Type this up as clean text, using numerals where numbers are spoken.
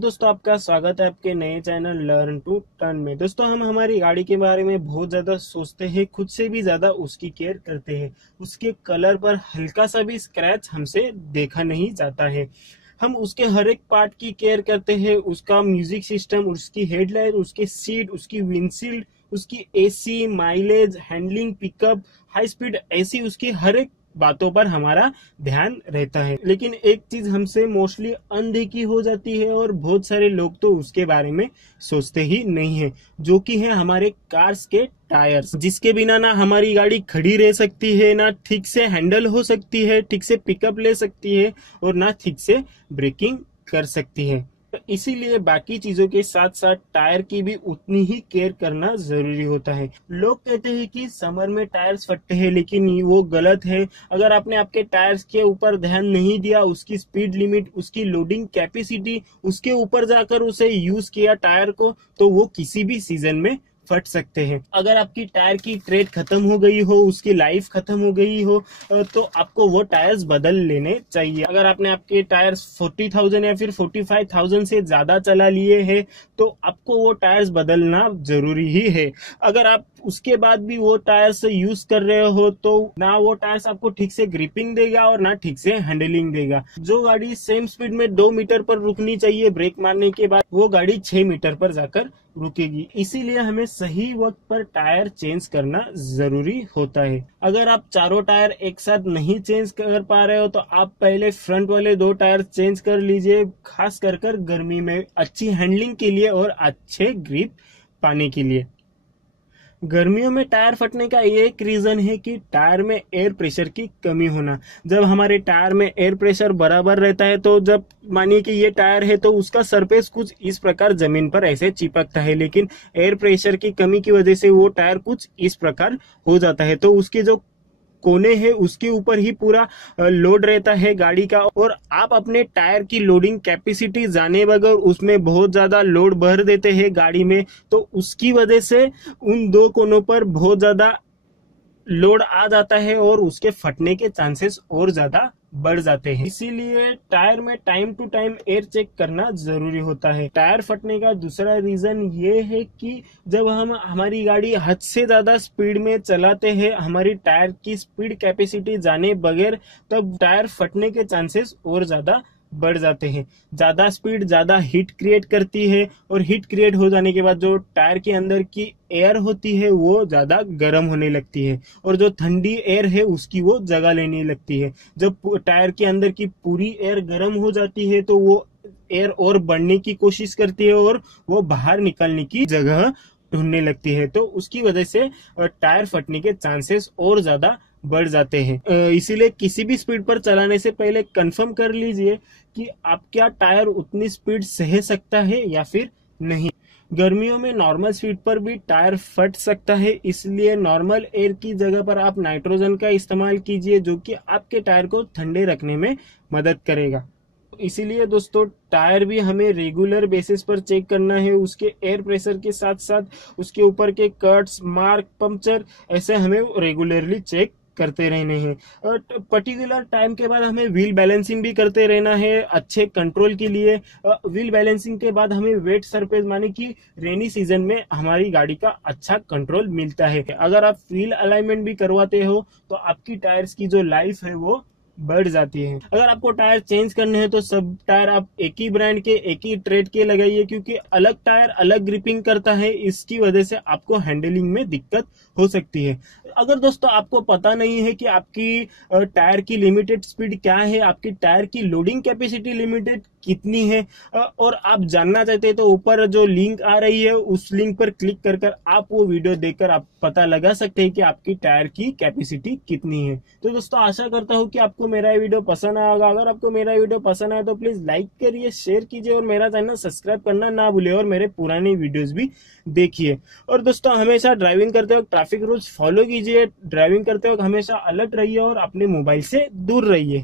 दोस्तों, आपका स्वागत है आपके नए चैनल लर्न टू टर्न में। दोस्तों, हम हमारी गाड़ी के बारे में बहुत ज्यादा सोचते हैं, खुद से भी ज्यादा उसकी केयर करते हैं। उसके कलर पर हल्का सा भी स्क्रैच हमसे देखा नहीं जाता है। हम उसके हर एक पार्ट की केयर करते हैं, उसका म्यूजिक सिस्टम, उसकी हेडलाइट, उसके सीट, उसकी विंडशील्ड, उसकी AC, mileage, handling, pickup, high speed, ऐसी उसकी हर एक बातों पर हमारा ध्यान रहता है। लेकिन एक चीज हमसे मोस्टली अनदेखी हो जाती है और बहुत सारे लोग तो उसके बारे में सोचते ही नहीं है, जो कि है हमारे कार्स के टायर्स, जिसके बिना ना हमारी गाड़ी खड़ी रह सकती है, ना ठीक से हैंडल हो सकती है, ठीक से पिकअप ले सकती है और ना ठीक से ब्रेकिंग कर सकती है। तो इसीलिए बाकी चीजों के साथ साथ टायर की भी उतनी ही केयर करना जरूरी होता है। लोग कहते हैं कि समर में टायर्स फटते हैं, लेकिन वो गलत है। अगर आपने आपके टायर्स के ऊपर ध्यान नहीं दिया, उसकी स्पीड लिमिट, उसकी लोडिंग कैपेसिटी, उसके ऊपर जाकर उसे यूज किया टायर को, तो वो किसी भी सीजन में फट सकते हैं। अगर आपकी टायर की ट्रेड खत्म हो गई हो, उसकी लाइफ खत्म हो गई हो, तो आपको वो टायर्स बदल लेने चाहिए। अगर आपने आपके टायर्स 40,000 या फिर 45,000 से ज्यादा चला लिए हैं, तो आपको वो टायर्स बदलना जरूरी ही है। अगर आप उसके बाद भी वो टायर्स यूज कर रहे हो, तो ना वो टायर्स आपको ठीक से ग्रिपिंग देगा और ना ठीक से हैंडलिंग देगा। जो गाड़ी सेम स्पीड में 2 मीटर पर रुकनी चाहिए ब्रेक मारने के बाद, वो गाड़ी 6 मीटर पर जाकर रुकेगी। इसीलिए हमें सही वक्त पर टायर चेंज करना जरूरी होता है। अगर आप चारों टायर एक साथ नहीं चेंज कर पा रहे हो, तो आप पहले फ्रंट वाले 2 टायर चेंज कर लीजिए, खास कर गर्मी में अच्छी हैंडलिंग के लिए और अच्छे ग्रिप पाने के लिए। गर्मियों में टायर फटने का एक रीजन है कि टायर में एयर प्रेशर की कमी होना। जब हमारे टायर में एयर प्रेशर बराबर रहता है, तो जब मानिए कि ये टायर है तो उसका सरफेस कुछ इस प्रकार जमीन पर ऐसे चिपकता है, लेकिन एयर प्रेशर की कमी की वजह से वो टायर कुछ इस प्रकार हो जाता है। तो उसके जो कोने हैं उसके ऊपर ही पूरा लोड रहता है गाड़ी का, और आप अपने टायर की लोडिंग कैपेसिटी जाने बगैर उसमें बहुत ज्यादा लोड भर देते हैं गाड़ी में, तो उसकी वजह से उन 2 कोनों पर बहुत ज्यादा लोड आ जाता है और उसके फटने के चांसेस और ज्यादा बढ़ जाते हैं। इसीलिए टायर में time to time air check करना जरूरी होता है। टायर फटने का दूसरा रीजन ये है कि जब हम हमारी गाड़ी हद से ज्यादा स्पीड में चलाते हैं, हमारी टायर की स्पीड कैपेसिटी जाने बगैर, तब टायर फटने के चांसेस और ज्यादा बढ़ जाते हैं। ज्यादा स्पीड ज्यादा हीट क्रिएट करती है, और हीट क्रिएट हो जाने के बाद जो टायर के अंदर की एयर होती है वो ज्यादा गर्म होने लगती है, और जो ठंडी एयर है उसकी वो जगह लेने लगती है। जब टायर के अंदर की पूरी एयर गर्म हो जाती है, तो वो एयर और बढ़ने की कोशिश करती है और वो बाहर निकलने की जगह ढूंढने लगती है। तो उसकी वजह से टायर फटने के चांसेस और ज्यादा बढ़ जाते हैं। इसीलिए किसी भी स्पीड पर चलाने से पहले कंफर्म कर लीजिए कि आपका टायर उतनी स्पीड सह सकता है या फिर नहीं। गर्मियों में नॉर्मल स्पीड पर भी टायर फट सकता है, इसलिए नॉर्मल एयर की जगह पर आप नाइट्रोजन का इस्तेमाल कीजिए, जो कि आपके टायर को ठंडे रखने में मदद करेगा। इसीलिए दोस्तों, टायर भी हमें रेगुलर बेसिस पर चेक करना है। उसके एयर प्रेशर के साथ साथ उसके ऊपर के कट्स, मार्क, पंक्चर, ऐसे हमें रेगुलरली चेक करते रहने हैं। और पर्टिकुलर टाइम के बाद हमें व्हील बैलेंसिंग भी करते रहना है अच्छे कंट्रोल के लिए। व्हील बैलेंसिंग के बाद हमें वेट सरफेस, माने कि रेनी सीजन में हमारी गाड़ी का अच्छा कंट्रोल मिलता है। अगर आप व्हील अलाइनमेंट भी करवाते हो, तो आपकी टायर्स की जो लाइफ है वो बढ़ जाती है। अगर आपको टायर चेंज करने हैं, तो सब टायर आप एक ही ब्रांड के, एक ही ट्रेड के लगाइए, क्योंकि अलग टायर अलग ग्रिपिंग करता है। इसकी वजह से आपको हैंडलिंग में दिक्कत हो सकती है। अगर दोस्तों आपको पता नहीं है कि आपकी टायर की लिमिटेड स्पीड क्या है, आपकी टायर की लोडिंग कैपेसिटी लिमिटेड कितनी है, और आप जानना चाहते हैं, तो ऊपर जो लिंक आ रही है उस लिंक पर क्लिक कर आप वो वीडियो देखकर आप पता लगा सकते हैं कि आपकी टायर की कैपेसिटी कितनी है। तो दोस्तों, आशा करता हूँ कि आपको मेरा वीडियो पसंद आया होगा। अगर आपको मेरा वीडियो पसंद आया तो प्लीज लाइक करिए, शेयर कीजिए और मेरा चैनल सब्सक्राइब करना ना भूलिए, और मेरे पुराने वीडियोस भी देखिए। और दोस्तों, हमेशा ड्राइविंग करते वक्त ट्रैफिक रूल्स फॉलो कीजिए। ड्राइविंग करते वक्त हमेशा अलर्ट रहिए और अपने मोबाइल से दूर रहिए।